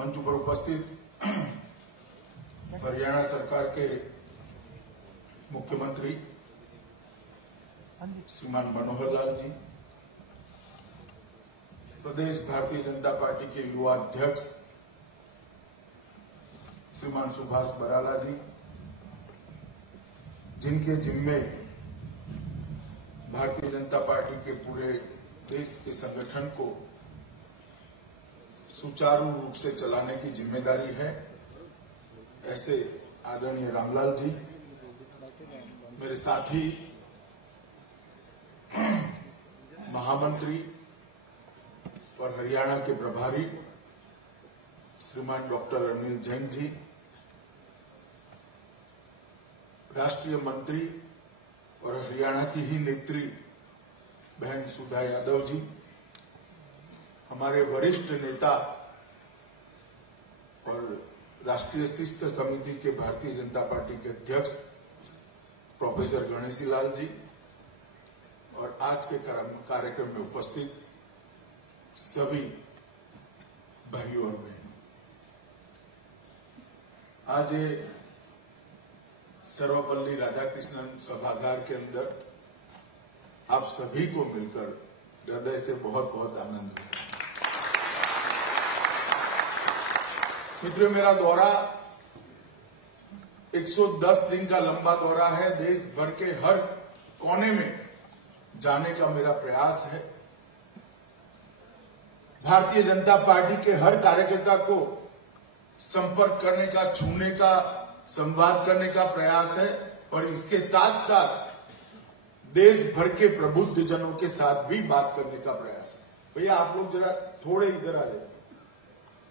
मंच पर उपस्थित हरियाणा सरकार के मुख्यमंत्री श्रीमान मनोहर लाल जी, प्रदेश भारतीय जनता पार्टी के युवा अध्यक्ष श्रीमान सुभाष बराला जी, जिनके जिम्मे भारतीय जनता पार्टी के पूरे देश के संगठन को सुचारू रूप से चलाने की जिम्मेदारी है, ऐसे आदरणीय रामलाल जी, मेरे साथी महामंत्री और हरियाणा के प्रभारी श्रीमान डॉक्टर अनिल जैन जी, राष्ट्रीय मंत्री और हरियाणा की ही नेत्री बहन सुधा यादव जी, हमारे वरिष्ठ नेता और राष्ट्रीय शिस्त समिति के भारतीय जनता पार्टी के अध्यक्ष प्रोफेसर गणेशी लाल जी और आज के कार्यक्रम में उपस्थित सभी भाइयों और बहनों, आज सर्वपल्ली राधाकृष्णन सभागार के अंदर आप सभी को मिलकर हृदय से बहुत बहुत आनंद हुआ। मित्रों, मेरा दौरा 110 दिन का लंबा दौरा है। देश भर के हर कोने में जाने का मेरा प्रयास है। भारतीय जनता पार्टी के हर कार्यकर्ता को संपर्क करने का, छूने का, संवाद करने का प्रयास है और इसके साथ साथ देश भर के प्रबुद्ध जनों के साथ भी बात करने का प्रयास है। भैया आप लोग जरा थोड़े इधर आ जाइए,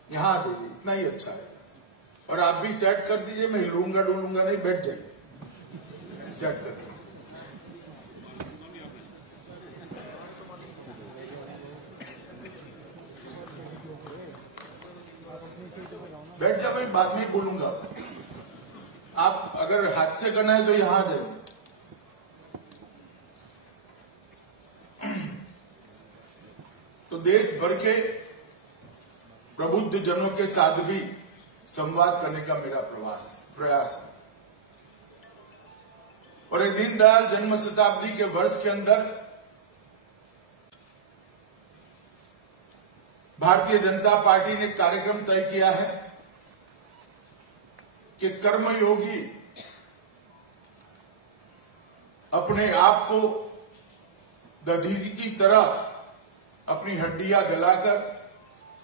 यहां आ जाइए, इतना ही अच्छा है। और आप भी सेट कर दीजिए, मैं हिलूंगा डुलूंगा नहीं, बैठ जाइए, सेट कर दीजिए। बैठ जा भाई, बाद में ही बोलूंगा। आप अगर हाथ से करना है तो यहां आ जाइए। तो देश भर के प्रबुद्ध जनों के साथ भी संवाद करने का मेरा प्रयास है। और ये दीनदयाल जन्म शताब्दी के वर्ष के अंदर भारतीय जनता पार्टी ने कार्यक्रम तय किया है कि कर्मयोगी अपने आप को दधीचि की तरह अपनी हड्डियां गलाकर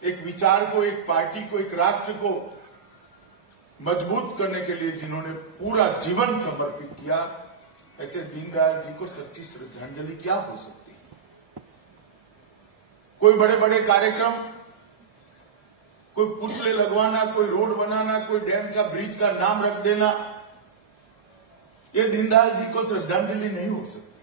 एक विचार को, एक पार्टी को, एक राष्ट्र को मजबूत करने के लिए जिन्होंने पूरा जीवन समर्पित किया, ऐसे दीनदयाल जी को सच्ची श्रद्धांजलि क्या हो सकती है। कोई बड़े बड़े कार्यक्रम, कोई पुतले लगवाना, कोई रोड बनाना, कोई डैम का, ब्रिज का नाम रख देना, ये दीनदयाल जी को श्रद्धांजलि नहीं हो सकती।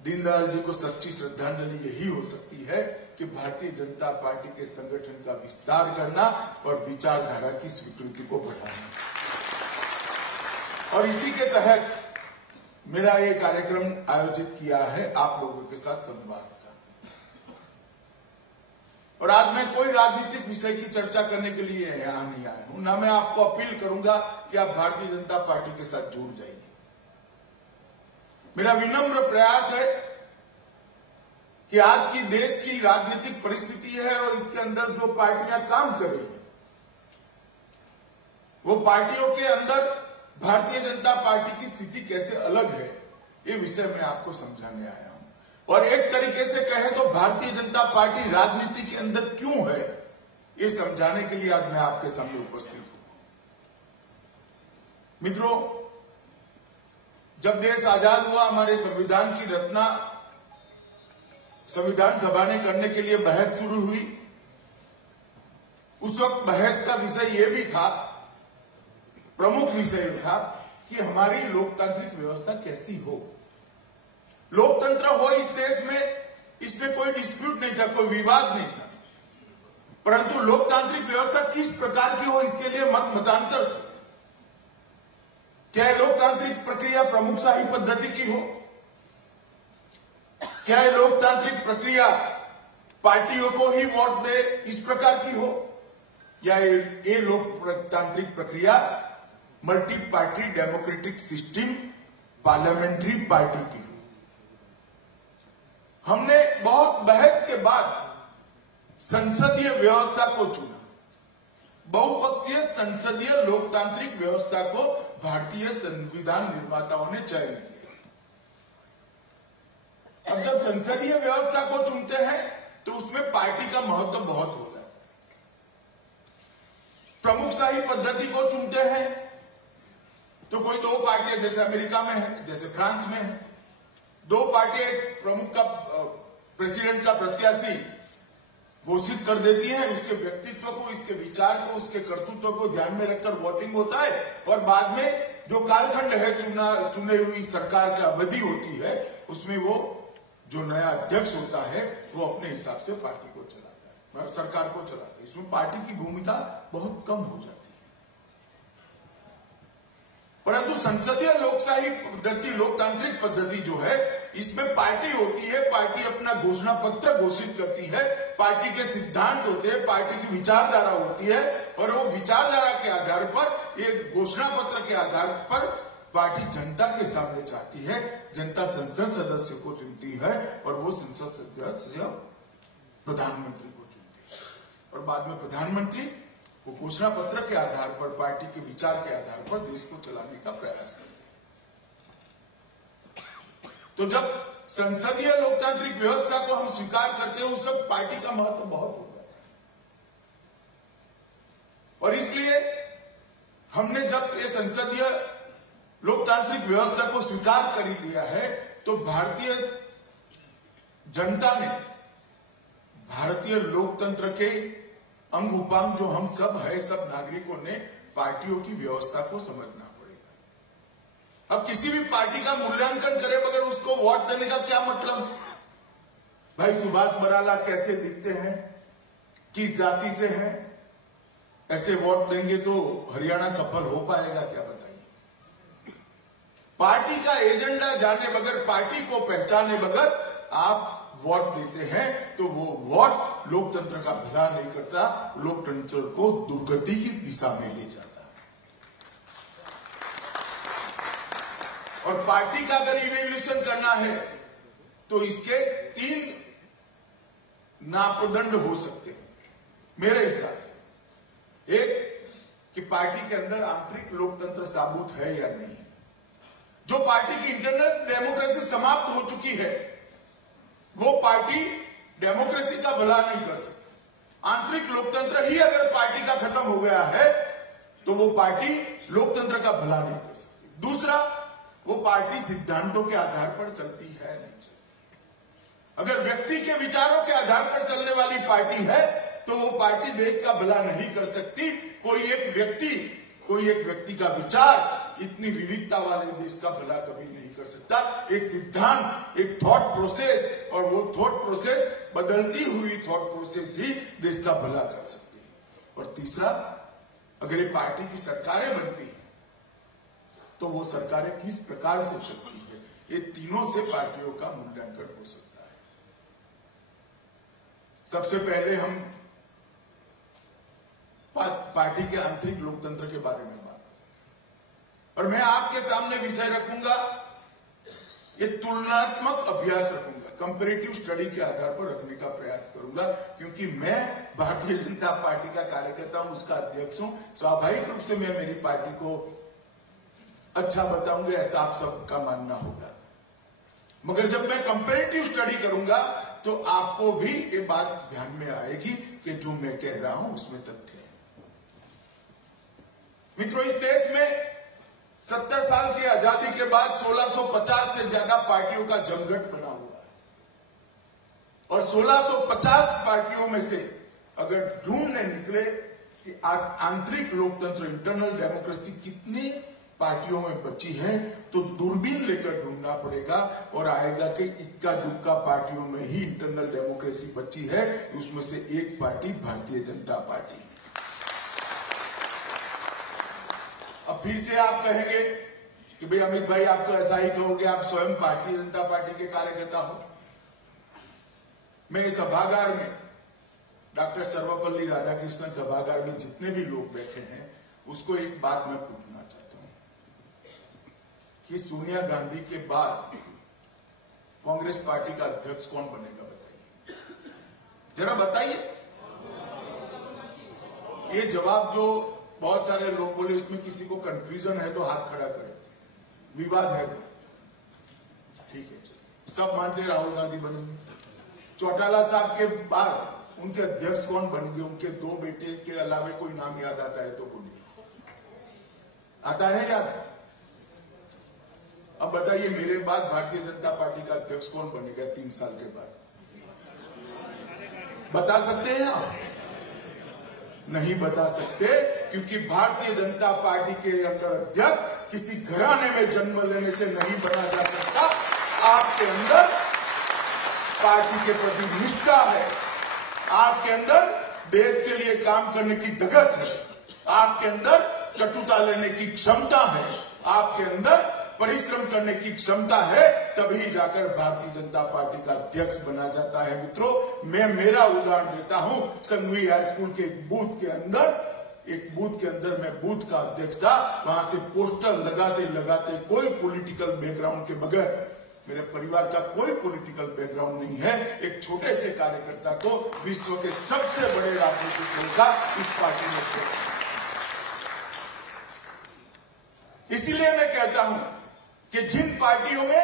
दीनदयाल जी को सच्ची श्रद्धांजलि यही हो सकती है कि भारतीय जनता पार्टी के संगठन का विस्तार करना और विचारधारा की स्वीकृति को बढ़ाना। और इसी के तहत मेरा ये कार्यक्रम आयोजित किया है आप लोगों के साथ संवाद का। और आज मैं कोई राजनीतिक विषय की चर्चा करने के लिए यहां नहीं आया हूं, ना मैं आपको अपील करूंगा कि आप भारतीय जनता पार्टी के साथ जुड़ जाइए। मेरा विनम्र प्रयास है कि आज की देश की राजनीतिक परिस्थिति है और इसके अंदर जो पार्टियां काम कर रही हैं, वो पार्टियों के अंदर भारतीय जनता पार्टी की स्थिति कैसे अलग है, ये विषय मैं आपको समझाने आया हूं। और एक तरीके से कहें तो भारतीय जनता पार्टी राजनीति के अंदर क्यों है, ये समझाने के लिए आज मैं आपके सामने उपस्थित हूं। मित्रों, जब देश आजाद हुआ, हमारे संविधान की रचना संविधान सभा ने करने के लिए बहस शुरू हुई। उस वक्त बहस का विषय यह भी था, प्रमुख विषय था कि हमारी लोकतांत्रिक व्यवस्था कैसी हो। लोकतंत्र हो इस देश में, इसमें कोई डिस्प्यूट नहीं था, कोई विवाद नहीं था, परंतु लोकतांत्रिक व्यवस्था किस प्रकार की हो, इसके लिए मतांतर थे। क्या लोकतांत्रिक प्रक्रिया प्रमुखशाही पद्धति की हो, क्या लोकतांत्रिक प्रक्रिया पार्टियों को ही वोट दे, इस प्रकार की हो, या ये लोकतांत्रिक प्रक्रिया multi party democratic system parliamentary party की। हमने बहुत बहस के बाद संसदीय व्यवस्था को चुना। बहुपक्षीय संसदीय लोकतांत्रिक व्यवस्था को भारतीय संविधान निर्माताओं ने चयन किया। अब जब संसदीय व्यवस्था को चुनते हैं तो उसमें पार्टी का महत्व बहुत होता है। प्रमुखशाही पद्धति को चुनते हैं तो कोई दो पार्टियां, जैसे अमेरिका में है, जैसे फ्रांस में है, दो पार्टियां प्रमुख का प्रेसिडेंट का प्रत्याशी घोषित कर देती हैं, उसके व्यक्तित्व को, इसके विचार को, उसके कर्तृत्व को ध्यान में रखकर वोटिंग होता है और बाद में जो कालखंड है चुने हुई सरकार की अवधि होती है उसमें वो जो नया अध्यक्ष होता है वो अपने हिसाब से पार्टी को चलाता है, सरकार को चलाता है। इसमें पार्टी की भूमिका बहुत कम हो जाती है। परंतु संसदीय लोकशाही पद्धति, लोकतांत्रिक पद्धति जो है, इसमें पार्टी होती है, पार्टी अपना घोषणा पत्र घोषित करती है, पार्टी के सिद्धांत होते हैं, पार्टी की विचारधारा होती है और वो विचारधारा के आधार पर, एक घोषणा पत्र के आधार पर पार्टी जनता के सामने चाहती है। जनता संसद सदस्य को चुनती है और वो संसद सदस्य प्रधानमंत्री को चुनती है और बाद में प्रधानमंत्री वो घोषणा पत्र के आधार पर, पार्टी के विचार के आधार पर देश को चलाने का प्रयास करते हैं। तो जब संसदीय लोकतांत्रिक व्यवस्था को हम स्वीकार करते हैं उस सब पार्टी का महत्व बहुत हो जाता है और इसलिए हमने जब ये संसदीय लोकतांत्रिक व्यवस्था को स्वीकार कर ही लिया है तो भारतीय जनता ने भारतीय लोकतंत्र के अंग उपांग जो हम सब है, सब नागरिकों ने पार्टियों की व्यवस्था को समझना पड़ेगा। अब किसी भी पार्टी का मूल्यांकन करे बगैर उसको वोट देने का क्या मतलब? भाई सुभाष बराला कैसे दिखते हैं, किस जाति से हैं, ऐसे वोट देंगे तो हरियाणा सफल हो पाएगा क्या? बताइए। पार्टी का एजेंडा जाने बगैर, पार्टी को पहचाने बगैर आप वोट देते हैं तो वो वोट लोकतंत्र का भला नहीं करता, लोकतंत्र को दुर्गति की दिशा में ले जाता है। और पार्टी का अगर इवैल्यूएशन करना है तो इसके 3 मापदंड हो सकते हैं मेरे हिसाब से। एक कि पार्टी के अंदर आंतरिक लोकतंत्र साबुत है या नहीं है। जो पार्टी की इंटरनल डेमोक्रेसी समाप्त हो चुकी है वो पार्टी डेमोक्रेसी का भला नहीं कर सकती। आंतरिक लोकतंत्र ही अगर पार्टी का खत्म हो गया है तो वो पार्टी लोकतंत्र का भला नहीं कर सकती। दूसरा, वो पार्टी सिद्धांतों के आधार पर चलती है नहीं चलती। अगर व्यक्ति के विचारों के आधार पर चलने वाली पार्टी है तो वो पार्टी देश का भला नहीं कर सकती। कोई एक व्यक्ति का विचार इतनी विविधता वाले देश का भला कभी नहीं कर सकता। एक सिद्धांत, एक थॉट प्रोसेस, और वो थॉट प्रोसेस, बदलती हुई थॉट प्रोसेस ही देश का भला कर सकती है। और तीसरा, अगर ये पार्टी की सरकारें बनती हैं तो वो सरकारें किस प्रकार से चलती है, ये तीनों से पार्टियों का मूल्यांकन हो सकता है। सबसे पहले हम पार्टी के आंतरिक लोकतंत्र के बारे में बात करेंगे और मैं आपके सामने विषय रखूंगा, ये तुलनात्मक अभ्यास रखूंगा, कंपैरेटिव स्टडी के आधार पर रखने का प्रयास करूंगा, क्योंकि मैं भारतीय जनता पार्टी का कार्यकर्ता हूं, उसका अध्यक्ष हूं। स्वाभाविक रूप से मैं मेरी पार्टी को अच्छा बताऊंगा ऐसा आप सबका मानना होगा, मगर जब मैं कंपैरेटिव स्टडी करूंगा तो आपको भी ये बात ध्यान में आएगी कि जो मैं कह रहा हूं उसमें तथ्य है। मित्रों, इस देश में 70 साल की आजादी के बाद 1650 से ज्यादा पार्टियों का जमघट बना हुआ है और 1650 पार्टियों में से अगर ढूंढने निकले कि आंतरिक लोकतंत्र, इंटरनल डेमोक्रेसी कितनी पार्टियों में बची है तो दूरबीन लेकर ढूंढना पड़ेगा और आएगा कि इक्का दुक्का पार्टियों में ही इंटरनल डेमोक्रेसी बची है। उसमें से एक पार्टी भारतीय जनता पार्टी। अब फिर से आप कहेंगे कि भाई अमित भाई आप तो ऐसा ही कहोगे, आप स्वयं भारतीय जनता पार्टी के कार्यकर्ता हो। मैं इस सभागार में डॉक्टर सर्वपल्ली राधाकृष्णन सभागार में जितने भी लोग बैठे हैं उसको एक बात मैं पूछना चाहता हूं कि सोनिया गांधी के बाद कांग्रेस पार्टी का अध्यक्ष कौन बनेगा, बताइए, जरा बताइए। ये जवाब जो बहुत सारे लोग बोले, इसमें किसी को कंफ्यूजन है तो हाथ खड़ा करे, विवाद है तो ठीक है, सब मानते हैं राहुल गांधी बनेंगे। चौटाला साहब के बाद उनके अध्यक्ष कौन बनेंगे, उनके दो बेटे के अलावा कोई नाम याद आता है तो बोलिए, आता है याद? अब बताइए मेरे बाद भारतीय जनता पार्टी का अध्यक्ष कौन बनेगा 3 साल के बाद, बता सकते हैं आप? नहीं बता सकते, क्योंकि भारतीय जनता पार्टी के अंदर अध्यक्ष किसी घराने में जन्म लेने से नहीं बना जा सकता। आपके अंदर पार्टी के प्रति निष्ठा है, आपके अंदर देश के लिए काम करने की धगस है, आपके अंदर कटुता लेने की क्षमता है, आपके अंदर परिश्रम करने की क्षमता है, तभी जाकर भारतीय जनता पार्टी का अध्यक्ष बना जाता है। मित्रों, मैं मेरा उदाहरण देता हूं। संघवी हाई स्कूल के एक बूथ के अंदर मैं बूथ का अध्यक्ष था। वहां से पोस्टर लगाते लगाते, कोई पॉलिटिकल बैकग्राउंड के बगैर, मेरे परिवार का कोई पॉलिटिकल बैकग्राउंड नहीं है, एक छोटे से कार्यकर्ता को विश्व के सबसे बड़े राजनीतिक दल का इस पार्टी में किया। इसीलिए मैं कहता हूं कि जिन पार्टियों में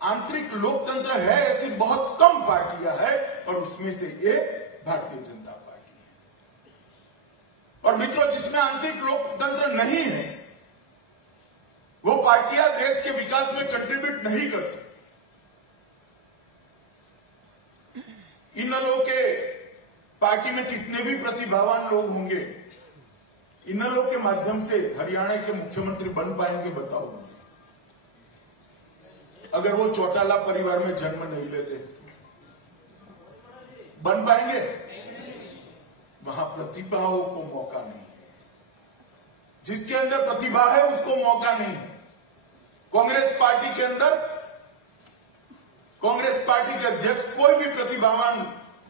आंतरिक लोकतंत्र है, ऐसी बहुत कम पार्टियां हैं और उसमें से एक भारतीय जनता पार्टी है। और मित्रों, जिसमें आंतरिक लोकतंत्र नहीं है, वो पार्टियां देश के विकास में कंट्रीब्यूट नहीं कर सकती। इन लोगों के पार्टी में जितने भी प्रतिभावान लोग होंगे, इन लोग के माध्यम से हरियाणा के मुख्यमंत्री बन पाएंगे, बताओ? अगर वो चौटाला परिवार में जन्म नहीं लेते, बन पाएंगे? वहां प्रतिभाओं को मौका नहीं है। जिसके अंदर प्रतिभा है उसको मौका नहीं है। कांग्रेस पार्टी के अंदर, कांग्रेस पार्टी के अध्यक्ष कोई भी प्रतिभावान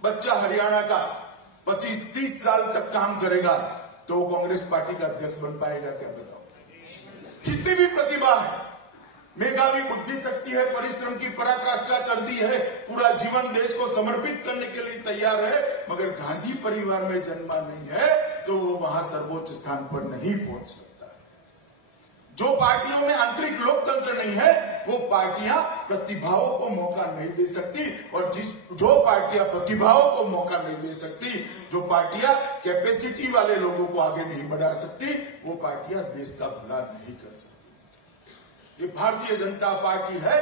बच्चा हरियाणा का 25-30 साल तक काम करेगा तो कांग्रेस पार्टी का अध्यक्ष बन पाएगा क्या, बताओ? कितनी भी प्रतिभा है, मेधावी बुद्धि शक्ति है, परिश्रम की पराकाष्ठा कर दी है, पूरा जीवन देश को समर्पित करने के लिए तैयार है, मगर गांधी परिवार में जन्मा नहीं है तो वो वहां सर्वोच्च स्थान पर नहीं पहुंच सकता है। जो पार्टियों में आंतरिक लोकतंत्र नहीं है, वो पार्टियां प्रतिभाओं को मौका नहीं दे सकती, और जो पार्टियां प्रतिभाओं को मौका नहीं दे सकती, जो पार्टियां कैपेसिटी वाले लोगों को आगे नहीं बढ़ा सकती, वो पार्टियां देश का भला नहीं कर सकती। ये भारतीय जनता पार्टी है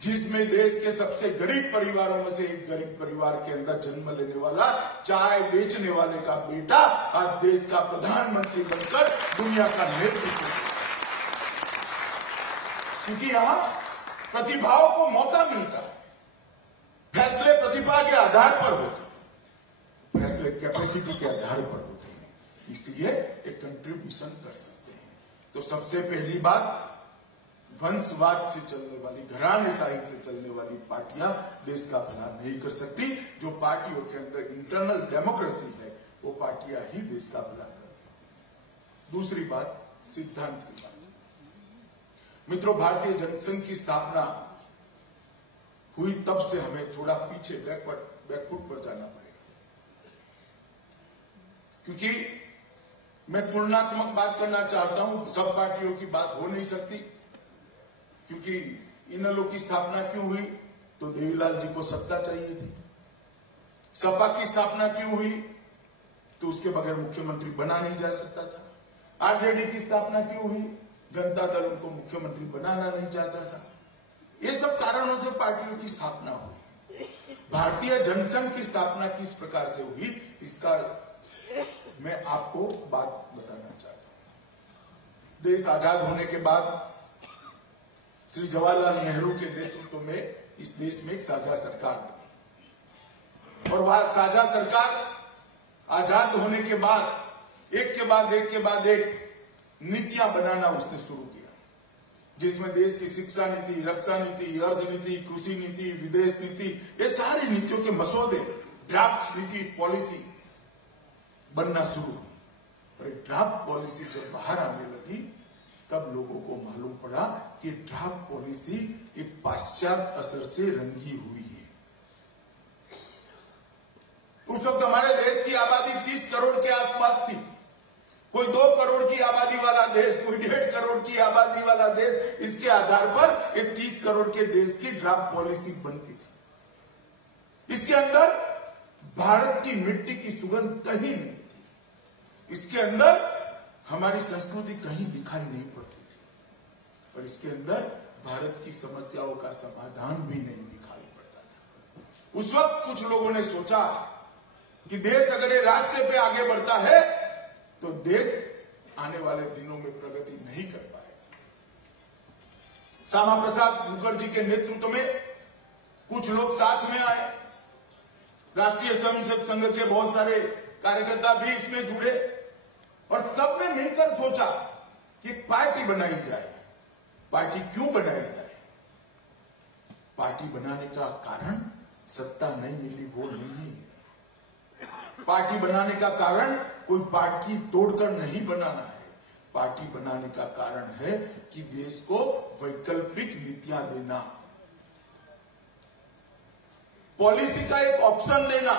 जिसमें देश के सबसे गरीब परिवारों में से एक गरीब परिवार के अंदर जन्म लेने वाला चाय बेचने वाले का बेटा आज देश का प्रधानमंत्री बनकर दुनिया का नेतृत्व कर, क्योंकि यहां प्रतिभाओं को मौका मिलता है। फैसले प्रतिभा के आधार पर होते हैं, फैसले कैपेसिटी के आधार पर होते हैं, इसलिए एक कंट्रीब्यूशन कर सकते हैं। तो सबसे पहली बात, वंशवाद से चलने वाली, घरानेशाही से चलने वाली पार्टियां देश का भला नहीं कर सकती। जो पार्टियों के अंदर इंटरनल डेमोक्रेसी है, वो पार्टियां ही देश का भला कर सकती हैं। दूसरी बात, सिद्धांत की बात। मित्रों, भारतीय जनसंघ की स्थापना हुई तब से हमें थोड़ा पीछे बैकफुट पर जाना पड़ेगा, क्योंकि मैं तुलनात्मक बात करना चाहता हूं। सब पार्टियों की बात हो नहीं सकती, क्योंकि इन लोगों की स्थापना क्यों हुई, तो देवीलाल जी को सत्ता चाहिए थी। सपा की स्थापना क्यों हुई, तो उसके बगैर मुख्यमंत्री बना नहीं जा सकता था। आरजेडी की स्थापना क्यों हुई, जनता दल उनको मुख्यमंत्री बनाना नहीं चाहता था। ये सब कारणों से पार्टियों की स्थापना हुई। भारतीय जनसंघ की स्थापना किस प्रकार से हुई, इसका मैं आपको बात बताना चाहता हूं। देश आजाद होने के बाद श्री जवाहरलाल नेहरू के नेतृत्व में इस देश में एक साझा सरकार बनी, और वह साझा सरकार आजाद होने के बाद एक के बाद एक नीतियां बनाना उसने शुरू किया, जिसमें देश की शिक्षा नीति, रक्षा नीति, अर्थ नीति, कृषि नीति, विदेश नीति, ये सारी नीतियों के मसौदे ड्राफ्ट नीति पॉलिसी बनना शुरू हुई। और ड्राफ्ट पॉलिसी जब बाहर आने लगी तब लोगों को मालूम पड़ा कि ड्राफ्ट पॉलिसी एक पाश्चात्य असर से रंगी हुई है। उस वक्त हमारे देश की आबादी 30 करोड़ के आसपास थी। कोई 2 करोड़ की आबादी वाला देश, कोई 1.5 करोड़ की आबादी वाला देश, इसके आधार पर एक 30 करोड़ के देश की ड्राफ्ट पॉलिसी बनती थी। इसके अंदर भारत की मिट्टी की सुगंध कहीं नहीं थी। इसके अंदर हमारी संस्कृति कहीं दिखाई नहीं पड़ती थी। और इसके अंदर भारत की समस्याओं का समाधान भी नहीं दिखाई पड़ता था। उस वक्त कुछ लोगों ने सोचा कि देश अगर ये रास्ते पे आगे बढ़ता है तो देश आने वाले दिनों में प्रगति नहीं कर पाएगा। श्यामा प्रसाद मुखर्जी के नेतृत्व में कुछ लोग साथ में आए। राष्ट्रीय स्वयंसेवक संघ के बहुत सारे कार्यकर्ता भी इसमें जुड़े और सबने मिलकर सोचा कि पार्टी बनाई जाए। पार्टी क्यों बनाई जाए? पार्टी बनाने का कारण सत्ता नहीं मिली वो नहीं है। पार्टी बनाने का कारण कोई पार्टी तोड़कर नहीं बनाना है। पार्टी बनाने का कारण है कि देश को वैकल्पिक नीतियां देना, पॉलिसी का एक ऑप्शन देना,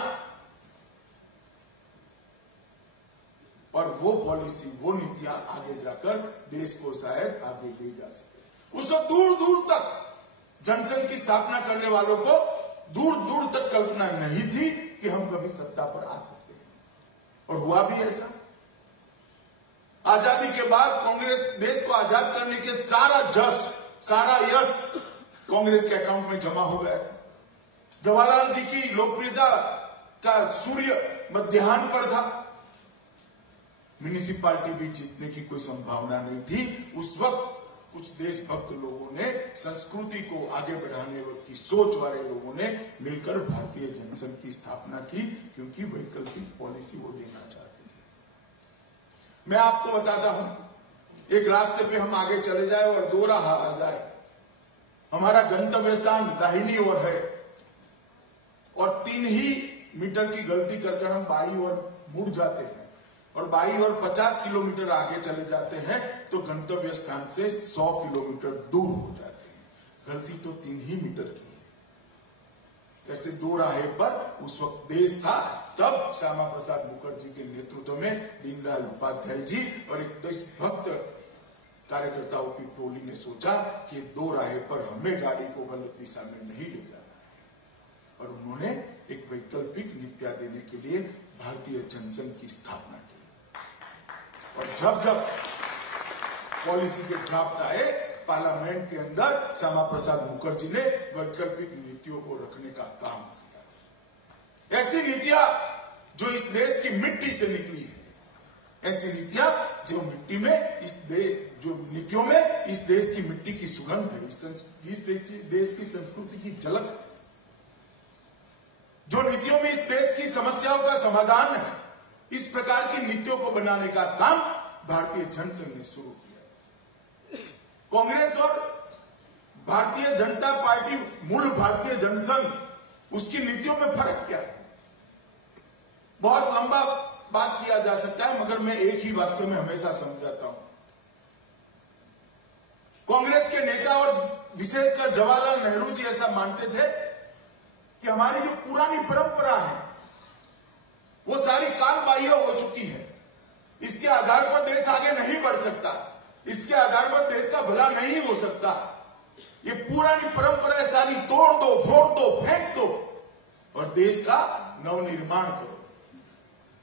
और वो पॉलिसी, वो नीतियां आगे जाकर देश को शायद आगे ले जा सके। उस वक्त दूर दूर तक जनसंघ की स्थापना करने वालों को दूर दूर तक कल्पना नहीं थी कि हम कभी सत्ता पर आ सकते हैं। और हुआ भी ऐसा। आजादी के बाद कांग्रेस देश को आजाद करने के सारा जश, सारा यश कांग्रेस के अकाउंट में जमा हो गया था। जवाहरलाल जी की लोकप्रियता का सूर्य मध्याह्न पर था। म्युनिसिपैलिटी भी जीतने की कोई संभावना नहीं थी। उस वक्त कुछ देशभक्त लोगों ने, संस्कृति को आगे बढ़ाने की सोच वाले लोगों ने मिलकर भारतीय जनसंघ की स्थापना की, क्योंकि वैकल्पिक पॉलिसी वो देना चाहते थे। मैं आपको बताता हूं, एक रास्ते पे हम आगे चले जाए और 2 राह आ जाए। हमारा गंतव्य स्थान दाहिनी ओर है और 3 ही मीटर की गलती करके हम बाईं ओर मुड़ जाते हैं और बाईं ओर 50 किलोमीटर आगे चले जाते हैं तो गंतव्य स्थान से 100 किलोमीटर दूर हो जाते हैं। गलती तो 3 ही मीटर की है। ऐसे 2 राहें पर उस वक्त देश था। तब श्यामा प्रसाद मुखर्जी के नेतृत्व में दीनदयाल उपाध्याय जी और एक देशभक्त कार्यकर्ताओं की टोली ने सोचा कि 2 राहें पर हमें गाड़ी को गलत दिशा में नहीं ले जाना है। और उन्होंने एक वैकल्पिक नीतियां देने के लिए भारतीय जनसंघ की स्थापना की। और जब जब पॉलिसी के ड्राफ्ट आए, पार्लियामेंट के अंदर श्यामा प्रसाद मुखर्जी ने वैकल्पिक नीतियों को रखने का काम किया। ऐसी नीतियां जो इस देश की मिट्टी से निकली है, ऐसी नीतियां जो मिट्टी में, जो नीतियों में इस देश की मिट्टी की सुगंध है, इस देश की संस्कृति की झलक है, जो नीतियों में इस देश की समस्याओं का समाधान है। इस प्रकार की नीतियों को बनाने का काम भारतीय जनसंघ ने शुरू किया। कांग्रेस और भारतीय जनता पार्टी, मूल भारतीय जनसंघ, उसकी नीतियों में फर्क क्या है? बहुत लंबा बात किया जा सकता है, मगर मैं एक ही वाक्य में हमेशा समझाता हूं। कांग्रेस के नेता और विशेषकर जवाहरलाल नेहरू जी ऐसा मानते थे कि हमारी जो पुरानी परंपरा है वो सारी कालबाह्य हो चुकी है। इसके आधार पर देश आगे नहीं बढ़ सकता, इसके आधार पर देश का भला नहीं हो सकता। ये पुरानी परंपरा सारी तोड़ दो, फोड़ दो, फेंक दो और देश का नवनिर्माण करो।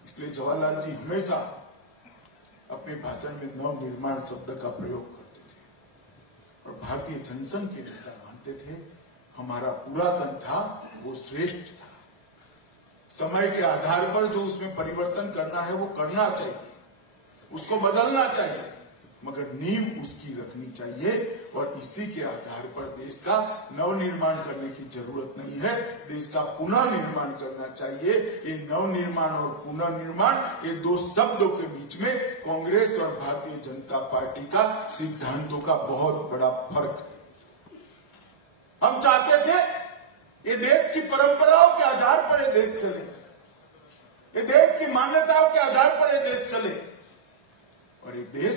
इसलिए जवाहरलाल जी हमेशा अपने भाषण में नवनिर्माण शब्द का प्रयोग करते थे। और भारतीय जनसंघ के नेता मानते थे हमारा पुरातन था वो श्रेष्ठ था। समय के आधार पर जो उसमें परिवर्तन करना है वो करना चाहिए, उसको बदलना चाहिए, मगर नींव उसकी रखनी चाहिए। और इसी के आधार पर देश का नवनिर्माण करने की जरूरत नहीं है, देश का पुनर्निर्माण करना चाहिए। ये नवनिर्माण और पुनर्निर्माण, ये 2 शब्दों के बीच में कांग्रेस और भारतीय जनता पार्टी का सिद्धांतों का बहुत बड़ा फर्क है। हम चाहते थे ये देश की परंपराओं के आधार पर ये देश चले, ये देश की मान्यताओं के आधार पर ये देश चले और ये देश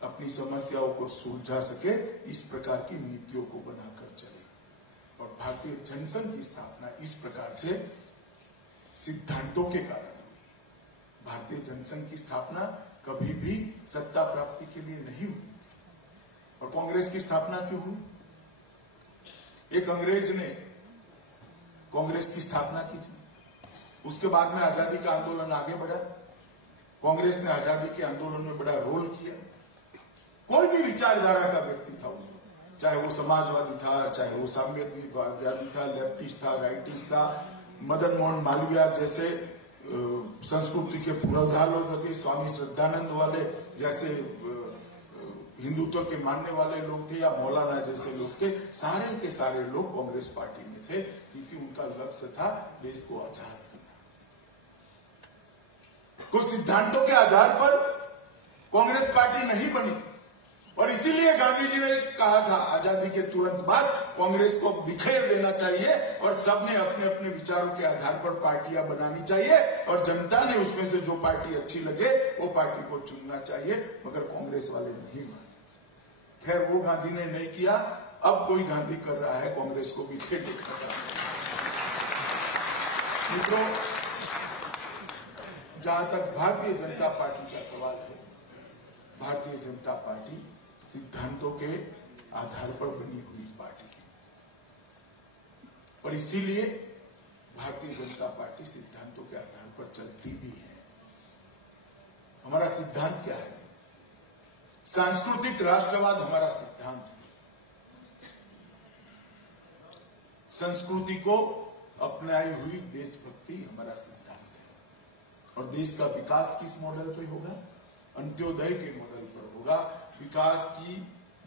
अपनी समस्याओं को सुलझा सके, इस प्रकार की नीतियों को बनाकर चले। और भारतीय जनसंघ की स्थापना इस प्रकार से सिद्धांतों के कारण हुई। भारतीय जनसंघ की स्थापना कभी भी सत्ता प्राप्ति के लिए नहीं हुई। और कांग्रेस की स्थापना क्यों हुई? एक अंग्रेज ने कांग्रेस की स्थापना की थी, उसके बाद में आजादी का आंदोलन आगे बढ़ा, कांग्रेस ने आजादी के आंदोलन में बड़ा रोल किया। कोई भी विचारधारा का व्यक्ति था उसको, चाहे वो समाजवादी था, चाहे वो साम्यवादी था, लेफ्टिस्ट था, राइटिस्ट था, मदन मोहन मालवीय जैसे संस्कृति के पुरोधार लोग थे, स्वामी श्रद्धानंद वाले जैसे हिंदुत्व के मानने वाले लोग थे, या मौलाना जैसे लोग थे, सारे के सारे लोग कांग्रेस पार्टी में थे, क्योंकि उनका लक्ष्य था देश को आजाद करना। कुछ सिद्धांतों के आधार पर कांग्रेस पार्टी नहीं बनी थी और इसीलिए गांधी जी ने कहा था आजादी के तुरंत बाद कांग्रेस को बिखेर देना चाहिए और सबने अपने अपने विचारों के आधार पर पार्टियां बनानी चाहिए और जनता ने उसमें से जो पार्टी अच्छी लगे वो पार्टी को चुनना चाहिए, मगर कांग्रेस वाले नहीं माने। खैर, वो गांधी ने नहीं किया, अब कोई गांधी कर रहा है कांग्रेस को बिखेर देना। मित्रों, जहां तक भारतीय जनता पार्टी का सवाल है, भारतीय जनता पार्टी सिद्धांतों के आधार पर बनी हुई पार्टी है और इसीलिए भारतीय जनता पार्टी सिद्धांतों के आधार पर चलती भी है। हमारा सिद्धांत क्या है? सांस्कृतिक राष्ट्रवाद हमारा सिद्धांत है। संस्कृति को अपनाई हुई देशभक्ति हमारा सिद्धांत है। और देश का विकास किस मॉडल पे होगा? अंत्योदय के मॉडल पर होगा। विकास की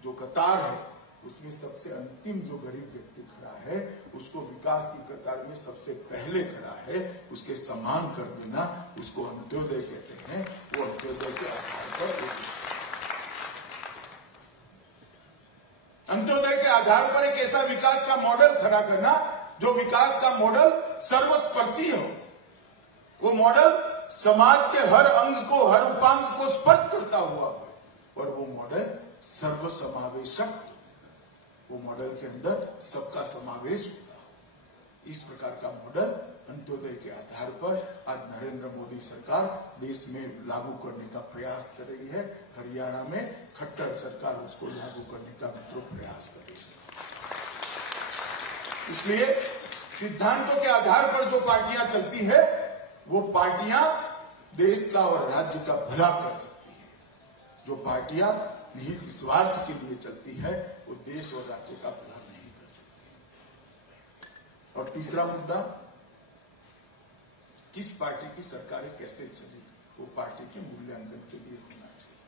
जो कतार है उसमें सबसे अंतिम जो गरीब व्यक्ति खड़ा है उसको विकास की कतार में सबसे पहले खड़ा है, उसके समान कर देना, उसको अंत्योदय कहते हैं। वो अंत्योदय के आधार पर अंत्योदय के आधार पर एक ऐसा विकास का मॉडल खड़ा करना जो विकास का मॉडल सर्वस्पर्शी हो, वो मॉडल समाज के हर अंग को, हर उपांग को स्पर्श करता हुआ हो और वो मॉडल सर्वसमावेशक, वो मॉडल के अंदर सबका समावेश होता हो। इस प्रकार का मॉडल अंत्योदय के आधार पर आज नरेंद्र मोदी सरकार देश में लागू करने का प्रयास कर रही है। हरियाणा में खट्टर सरकार उसको लागू करने का मित्रों प्रयास कर रही है। इसलिए सिद्धांतों के आधार पर जो पार्टियां चलती है वो पार्टियां देश का और राज्य का भला कर सकती है। जो पार्टियां निहित स्वार्थ के लिए चलती है वो देश और राज्य का भला नहीं कर सकती। और तीसरा मुद्दा, किस पार्टी की सरकारें कैसे चली, वो पार्टी के मूल्यांकन के लिए होना चाहिए।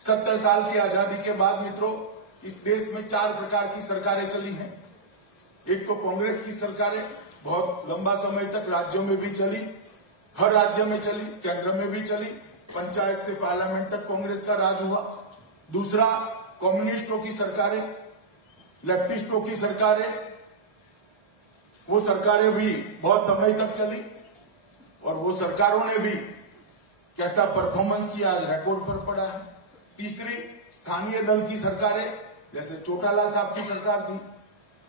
70 साल की आजादी के बाद मित्रों इस देश में 4 प्रकार की सरकारें चली हैं। एक तो कांग्रेस की सरकारें बहुत लंबा समय तक राज्यों में भी चली, हर राज्य में चली, केंद्र में भी चली, पंचायत से पार्लियामेंट तक कांग्रेस का राज हुआ। दूसरा, कम्युनिस्टों की सरकारें, लेफ्टिस्टों की सरकारें, वो सरकारें भी बहुत समय तक चली और वो सरकारों ने भी कैसा परफॉर्मेंस किया आज रिकॉर्ड पर पड़ा है। तीसरी, स्थानीय दल की सरकारें, जैसे चौटाला साहब की सरकार थी,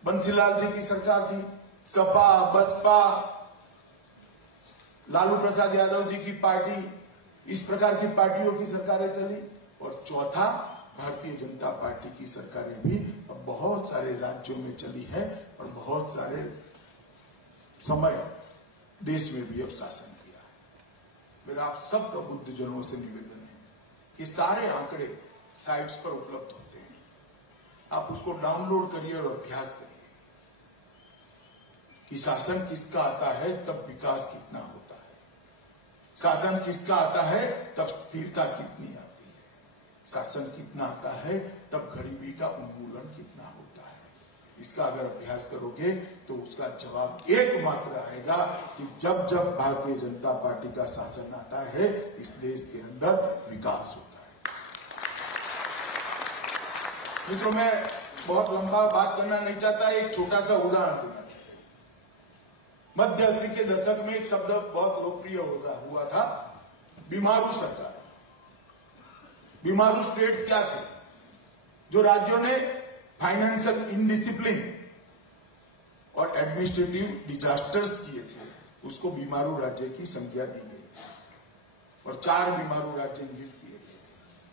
बंसीलाल जी की सरकार थी, सपा, बसपा, लालू प्रसाद यादव जी की पार्टी, इस प्रकार की पार्टियों की सरकारें चली। और चौथा, भारतीय जनता पार्टी की सरकारें भी अब बहुत सारे राज्यों में चली है और बहुत सारे समय देश में भी अब शासन किया है। मेरा आप सबका बुद्धजनों से निवेदन है कि सारे आंकड़े साइट्स पर उपलब्ध होते हैं, आप उसको डाउनलोड करिए और अभ्यास करिए कि शासन किसका आता है तब विकास कितना होता है, शासन किसका आता है तब स्थिरता कितनी आती है, शासन कितना आता है तब गरीबी का उन्मूलन कितना होता है। इसका अगर अभ्यास करोगे तो उसका जवाब एकमात्र आएगा कि जब जब भारतीय जनता पार्टी का शासन आता है इस देश के अंदर विकास होता है। मित्रों, मैं बहुत लंबा बात करना नहीं चाहता, एक छोटा सा उदाहरण देना चाहता। मध्य 80 के दशक में एक शब्द बहुत लोकप्रिय हुआ था, बीमारू सरकार। बीमारू स्टेट्स क्या थे? जो राज्यों ने फाइनेंशियल इनडिसिप्लिन और एडमिनिस्ट्रेटिव डिजास्टर्स किए थे, उसको बीमारू राज्य की संज्ञा दी गई और 4 बीमारू राज्य निहित किए गए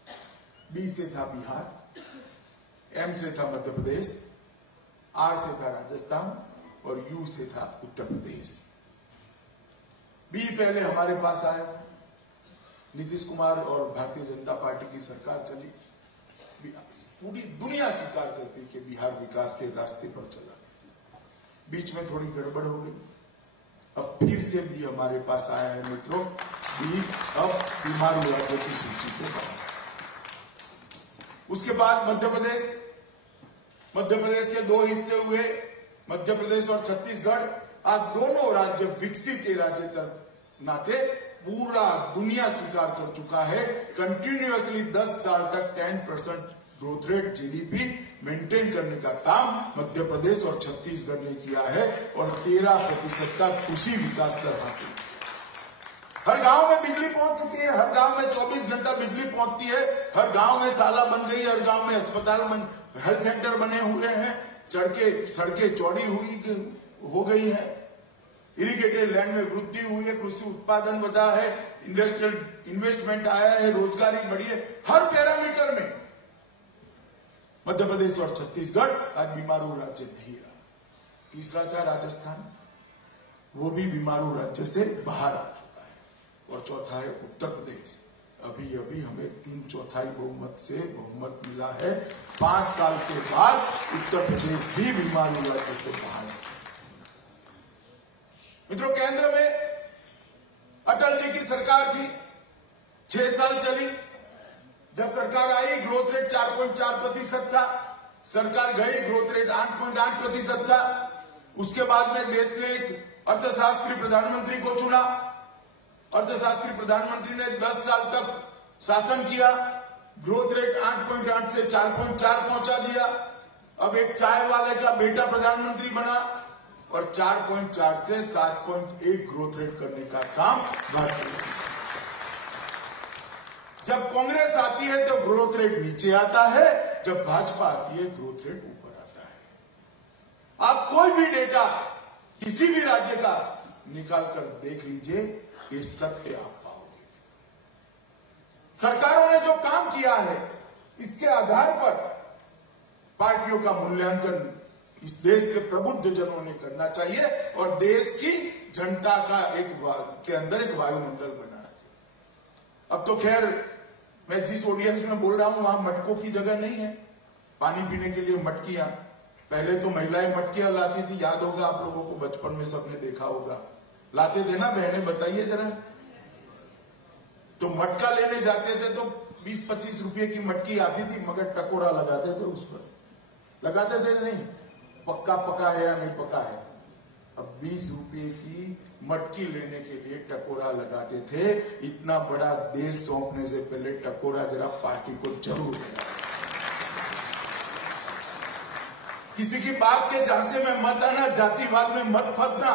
थे। बी से था बिहार, एम से था मध्य प्रदेश, आर से था राजस्थान और यू से था उत्तर प्रदेश। बी पहले हमारे पास आया, नीतीश कुमार और भारतीय जनता पार्टी की सरकार चली, पूरी दुनिया स्वीकार करती कि बिहार विकास के रास्ते पर चला गया। बीच में थोड़ी गड़बड़ हो गई, अब फिर से भी हमारे पास आया है मित्रों, बी अब बीमारू राज्यों की सूची से बाहर। उसके बाद मध्य प्रदेश के 2 हिस्से हुए, मध्य प्रदेश और छत्तीसगढ़। आज दोनों राज्य विकसित के राज्य के नाते पूरा दुनिया स्वीकार कर चुका है, कंटिन्यूअसली 10 साल तक 10% ग्रोथ रेट जीडीपी मेंटेन करने का काम मध्य प्रदेश और छत्तीसगढ़ ने किया है और 13% का कृषि विकास दर हासिल। हर गांव में बिजली पहुंच चुकी है, हर गांव में 24 घंटा बिजली पहुंचती है, हर गांव में शाला बन गई, हर गांव में अस्पताल हेल्थ सेंटर बने हुए हैं, सड़कें चौड़ी हो गई है, इरिगेटेड लैंड में वृद्धि हुई है, कृषि उत्पादन बढ़ा है, इंडस्ट्रियल इन्वेस्टमेंट आया है, रोजगारी बढ़ी है। हर पैरामीटर में मध्य प्रदेश और छत्तीसगढ़ आज बीमारू राज्य नहीं रहा। तीसरा था राजस्थान, वो भी बीमारू राज्य से बाहर आ चुका है। और चौथा है उत्तर प्रदेश, अभी हमें 3/4 बहुमत से बहुमत मिला है। 5 साल के बाद उत्तर प्रदेश भी बीमारू राज्य से बाहर। मित्रों, केंद्र में अटल जी की सरकार थी, 6 साल चली। जब सरकार आई ग्रोथ रेट 4.4% था, सरकार गई ग्रोथ रेट 8.8% था। उसके बाद में देश ने एक अर्थशास्त्री प्रधानमंत्री को चुना। अर्थशास्त्री प्रधानमंत्री ने 10 साल तक शासन किया, ग्रोथ रेट 8.8 से 4.4 पहुंचा दिया। अब एक चाय वाले का बेटा प्रधानमंत्री बना और 4.4 से 7.1 ग्रोथ रेट करने का काम भारतीय। जब कांग्रेस आती है तो ग्रोथ रेट नीचे आता है, जब भाजपा आती है ग्रोथ रेट ऊपर आता है। आप कोई भी डेटा किसी भी राज्य का निकाल कर देख लीजिए, ये सत्य आप पाओगे। सरकारों ने जो काम किया है, इसके आधार पर पार्टियों का मूल्यांकन इस देश के प्रबुद्ध जनों ने करना चाहिए और देश की जनता का के अंदर एक वायुमंडल बनाना चाहिए। अब तो खैर मैं जिस ऑडियंस में बोल रहा हूं वहां मटकों की जगह नहीं है, पानी पीने के लिए मटकियां। पहले तो महिलाएं मटकियां लाती थी, याद होगा आप लोगों को, बचपन में सबने देखा होगा, लाते थे ना बहनें, बताइए जरा। तो मटका लेने जाते थे तो 20-25 रुपए की मटकी आती थी, मगर टकोरा लगाते थे उस पर, लगाते थे नहीं, पक्का पका है या नहीं पका है। अब 20 रुपए की मटकी लेने के लिए टकोरा लगाते थे। इतना बड़ा देश सौंपने से पहले टकोरा जरा पार्टी को जरूर देना। किसी की बात के झांसे में मत आना, जातिवाद में मत फंसना।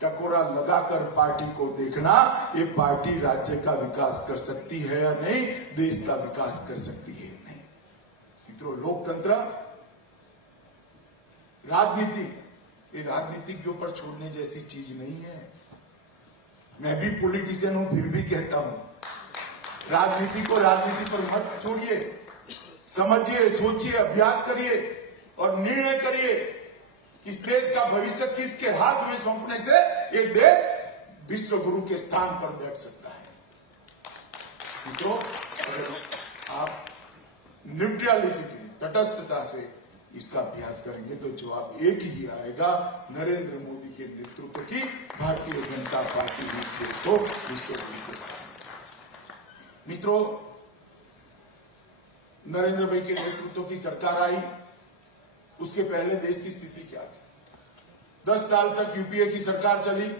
टकोरा लगाकर पार्टी को देखना, ये पार्टी राज्य का विकास कर सकती है या नहीं, देश का विकास कर सकती है या नहीं। मित्रों, लोकतंत्र, राजनीति, ये राजनीति के ऊपर छोड़ने जैसी चीज नहीं है। मैं भी पॉलिटिशियन हूं, फिर भी कहता हूं, राजनीति को राजनीति पर मत छोड़िए, समझिए, सोचिए, अभ्यास करिए और निर्णय करिए कि इस देश का भविष्य किसके हाथ में सौंपने से ये देश विश्व गुरु के स्थान पर बैठ सकता है। तो अगर आप न्यूट्रलिटी, तटस्थता से इसका अभ्यास करेंगे तो जवाब एक ही आएगा, नरेंद्र मोदी के नेतृत्व की भारतीय जनता पार्टी इस देश को विश्व गुरु के स्थान। मित्रों, नरेंद्र भाई के नेतृत्व की सरकार आई, उसके पहले देश की स्थिति क्या थी? 10 साल तक यूपीए की सरकार चली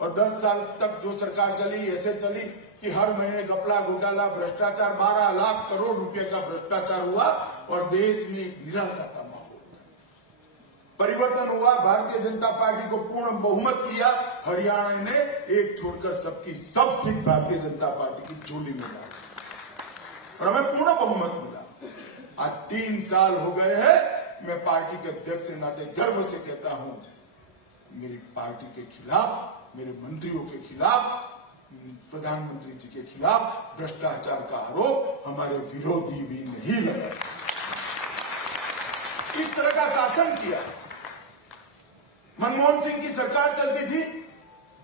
और 10 साल तक जो सरकार चली ऐसे चली कि हर महीने घपला, घोटाला, भ्रष्टाचार, 12 लाख करोड़ रुपए का भ्रष्टाचार हुआ और देश में एक निराशा का माहौल था। परिवर्तन हुआ, भारतीय जनता पार्टी को पूर्ण बहुमत मिला, हरियाणा ने एक छोड़कर सबकी सब सीट भारतीय जनता पार्टी की झोली में डाली और हमें पूर्ण बहुमत मिला। आज 3 साल हो गए हैं, मैं पार्टी के अध्यक्ष के नाते गर्व से कहता हूं, मेरी पार्टी के खिलाफ, मेरे मंत्रियों के खिलाफ, प्रधानमंत्री जी के खिलाफ भ्रष्टाचार का आरोप हमारे विरोधी भी नहीं लगा। इस तरह का शासन किया। मनमोहन सिंह की सरकार चलती थी,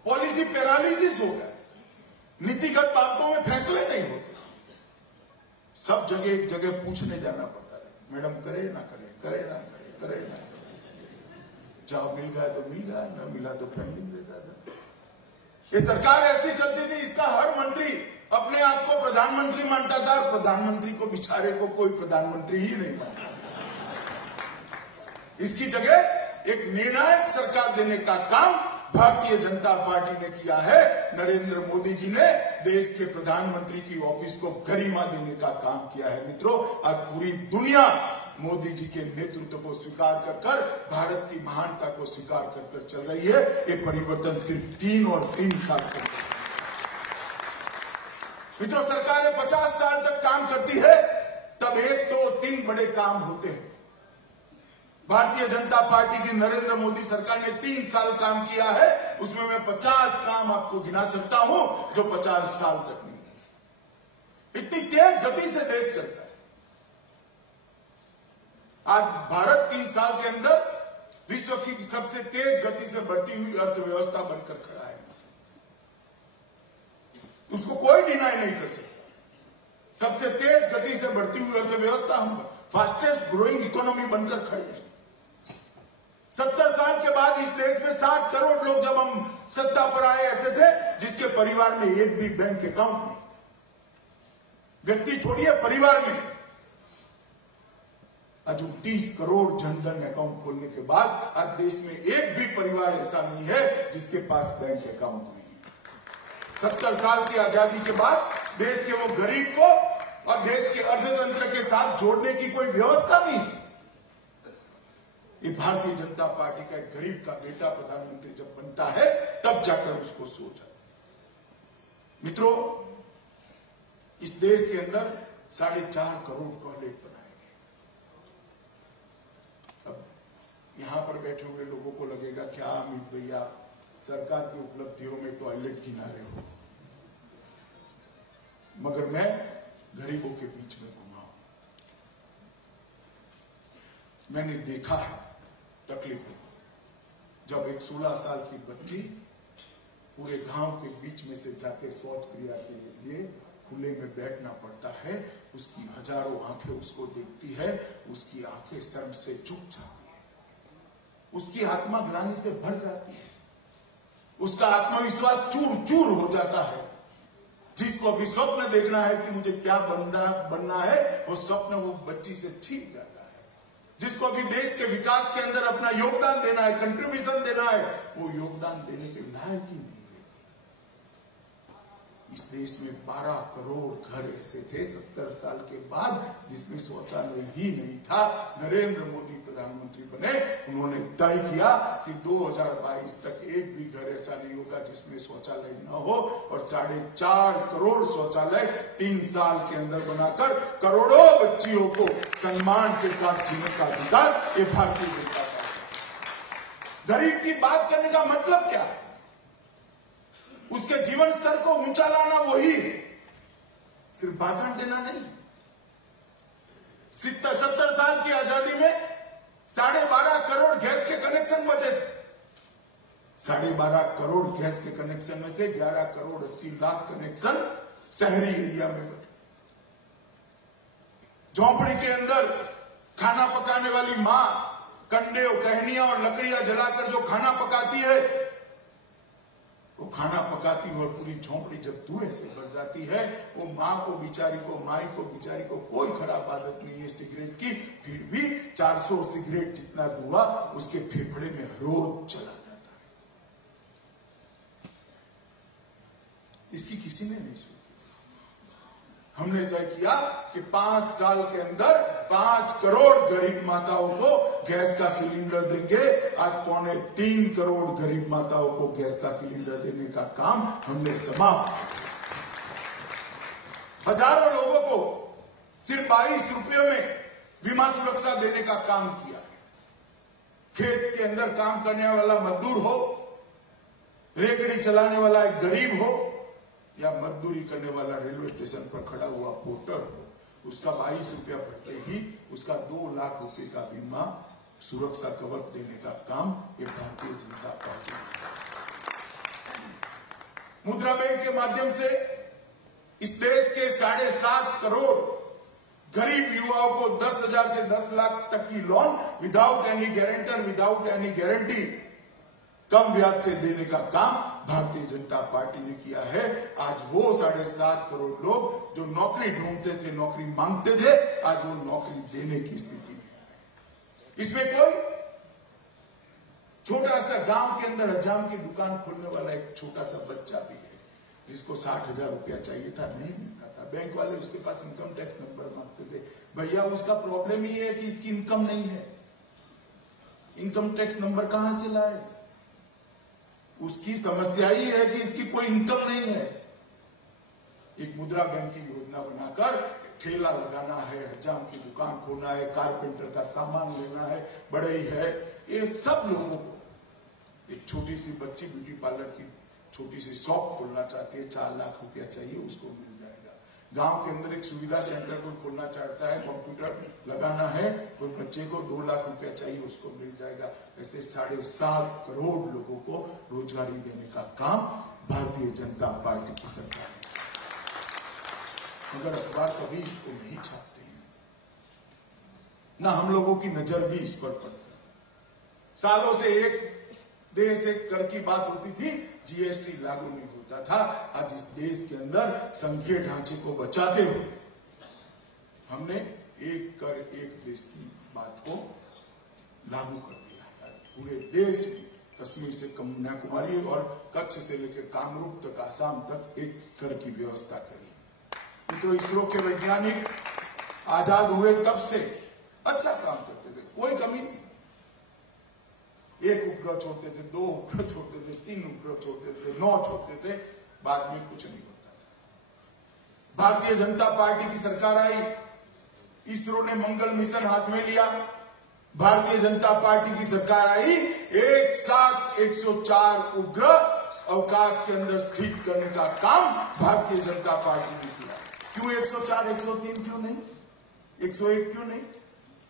पॉलिसी पैरालिसिस हो गया, नीतिगत बातों में फैसले नहीं होते, सब जगह एक जगह पूछने जाना पड़ता है, मैडम करे ना करे, करे ना करे, करे ना करे, जॉब मिल गया तो मिल गया, न मिला तो पेंडिंग रहता था। ये सरकार ऐसी चलती थी, इसका हर मंत्री अपने आप को प्रधानमंत्री मानता था, प्रधानमंत्री को बेचारे को कोई प्रधानमंत्री ही नहीं मानता। इसकी जगह एक निर्णायक सरकार देने का काम भारतीय जनता पार्टी ने किया है। नरेंद्र मोदी जी ने देश के प्रधानमंत्री की ऑफिस को गरिमा देने का काम किया है। मित्रों, आज पूरी दुनिया मोदी जी के नेतृत्व को स्वीकार कर भारत की महानता को स्वीकार कर चल रही है। ये परिवर्तन सिर्फ 3 और 3 साल का। मित्रों, सरकारें 50 साल तक काम करती है, तब 1, 2, 3 बड़े काम होते हैं। भारतीय जनता पार्टी की नरेंद्र मोदी सरकार ने 3 साल काम किया है, उसमें मैं 50 काम आपको गिना सकता हूं जो 50 साल तक नहीं कर सकता। इतनी तेज गति से देश चलता है। आज भारत 3 साल के अंदर विश्व की सबसे तेज गति से बढ़ती हुई अर्थव्यवस्था बनकर खड़ा है। उसको कोई डिनाई नहीं कर सकता। सबसे तेज गति से बढ़ती हुई अर्थव्यवस्था, हम फास्टेस्ट ग्रोइंग इकोनॉमी बनकर खड़े हैं। 70 साल के बाद इस देश में 60 करोड़ लोग जब हम सत्ता पर आए ऐसे थे जिसके परिवार में एक भी बैंक अकाउंट नहीं। व्यक्ति छोड़िए, परिवार में आज 29 करोड़ जनधन अकाउंट खोलने के बाद आज देश में एक भी परिवार ऐसा नहीं है जिसके पास बैंक अकाउंट नहीं। 70 साल की आजादी के बाद देश के वो गरीब को और देश के अर्थतंत्र के साथ जोड़ने की कोई व्यवस्था नहीं थी। ये भारतीय जनता पार्टी का एक गरीब का बेटा प्रधानमंत्री जब बनता है तब जाकर उसको सोच आता। मित्रों, इस देश के अंदर 4.5 करोड़ टॉयलेट बनाए गए। अब यहां पर बैठे हुए लोगों को लगेगा क्या अमित भैया सरकार की उपलब्धियों में टॉयलेट गिना रहे हो, मगर मैं गरीबों के बीच में घूमा हूं, मैंने देखा है तकलीफ। जब एक 16 साल की बच्ची पूरे गांव के बीच में से जाके शौच क्रिया के लिए खुले में बैठना पड़ता है, उसकी हजारों आंखें उसको देखती है, उसकी आंखें शर्म से झुक जाती है, उसकी आत्मा ग्लानि से भर जाती है, उसका आत्मविश्वास चूर चूर हो जाता है। जिसको अभी स्वप्न देखना है कि मुझे क्या बनना है, वो स्वप्न वो बच्ची से छीन जाता है। जिसको अभी देश के विकास के अंदर अपना योगदान देना है, कंट्रीब्यूशन देना है, वो योगदान देने के लायक ही नहीं रहती। इस देश में 12 करोड़ घर ऐसे थे 70 साल के बाद जिसमें शौचालय ही नहीं था। नरेंद्र मोदी प्रधानमंत्री बने, उन्होंने तय किया कि 2022 तक एक भी घर ऐसा नहीं होगा जिसमें शौचालय न हो, और 4.5 करोड़ शौचालय 3 साल के अंदर बनाकर करोड़ों बच्चियों को सम्मान के साथ जीने का अधिकार ये भारतीय जनता पार्टी। गरीब की बात करने का मतलब क्या है? उसके जीवन स्तर को ऊंचा लाना, वही सिर्फ भाषण देना नहीं। 70 साल की आजादी में 12.5 करोड़ गैस के कनेक्शन बचे थे। 12.5 करोड़ गैस के कनेक्शन में से 11 करोड़ 80 लाख कनेक्शन शहरी एरिया में बचे। झोंपड़ी के अंदर खाना पकाने वाली मां कंडे, कहनियां और लकड़ियां जलाकर जो खाना पकाती है, वो खाना पकाती है और पूरी झोंपड़ी जब धुएं से भर जाती है, वो माई को बेचारी को कोई खराब आदत नहीं है सिगरेट की, फिर भी 400 सिगरेट जितना धुआं उसके फेफड़े में रोज चला जाता है। इसकी किसी ने नहीं सोची। हमने तय किया कि 5 साल के अंदर 5 करोड़ गरीब माताओं को गैस का सिलेंडर देंगे। आज 2.25 करोड़ गरीब माताओं को गैस का सिलेंडर देने का काम हमने समाप्त। हजारों लोगों को सिर्फ 22 रुपये में बीमा सुरक्षा देने का काम किया। खेत के अंदर काम करने वाला मजदूर हो, रेकड़ी चलाने वाला एक गरीब हो, या मजदूरी करने वाला रेलवे स्टेशन पर खड़ा हुआ पोर्टर हो, उसका 22 रुपया भरते ही उसका 2 लाख रुपए का बीमा सुरक्षा कवच देने का काम ये भारतीय जनता पार्टी ने। मुद्रा बैंक के माध्यम से इस देश के 7.5 करोड़ गरीब युवाओं को 10,000 से 10 लाख तक की loan without any guarantor, without any guarantee, कम ब्याज से देने का काम भारतीय जनता पार्टी ने किया है। आज वो 7.5 करोड़ लोग जो नौकरी ढूंढते थे, नौकरी मांगते थे, आज वो नौकरी देने की स्थिति में है। इसमें कोई छोटा सा गांव के अंदर हजाम की दुकान खोलने वाला एक छोटा सा बच्चा भी है, जिसको 60,000 रुपया चाहिए था, नहीं मिलता था। बैंक वाले उसके पास इनकम टैक्स नंबर मांगते थे। भैया उसका प्रॉब्लम ही है कि इसकी इनकम नहीं है, इनकम टैक्स नंबर कहां से लाए? उसकी समस्या ही है कि इसकी कोई इनकम नहीं है। एक मुद्रा बैंक की योजना बनाकर ठेला लगाना है, हजाम की दुकान खोलना है, कारपेंटर का सामान लेना है, बढ़ई है, ये सब लोगों को एक छोटी सी बच्ची ब्यूटी पार्लर की छोटी सी शॉप खोलना चाहती है, 4 लाख रुपया चाहिए, उसको मिल जाएगा। गांव के अंदर एक सुविधा सेंटर कोई खोलना चाहता है, कंप्यूटर लगाना है, कोई बच्चे को 2 लाख रुपया चाहिए, उसको मिल जाएगा। ऐसे 7.5 करोड़ लोगों को रोजगारी देने का काम भारतीय जनता पार्टी की सरकार ने। मगर अखबार कभी इसको नहीं छापते हैं, ना हम लोगों की नजर भी इस पर पड़ती। सालों से एक देश एक कर की बात होती थी, जीएसटी लागू नहीं होता था। आज इस देश के अंदर संघीय ढांचे को बचाते हुए हमने एक कर एक देश की बात को लागू कर दिया है। पूरे देश में कश्मीर से कन्याकुमारी और कच्छ से लेकर कामरूप तक, आसाम तक एक कर की व्यवस्था करी। तो इसरो के वैज्ञानिक आजाद हुए तब से अच्छा काम करते थे, कोई कमी नहीं। 1 उपग्रह छोड़ते थे, 2 उपग्रह छोड़ते थे, 3 उपग्रह छोड़ते थे, 9 छोड़ते थे, बाद में कुछ नहीं होता था। भारतीय जनता पार्टी की सरकार आई, इसरो ने मंगल मिशन हाथ में लिया, भारतीय जनता पार्टी की सरकार आई, एक साथ 104 उपग्रह अवकाश के अंदर स्थित करने का काम भारतीय जनता पार्टी ने किया। क्यों 104, 103 क्यों नहीं, 101 क्यों नहीं?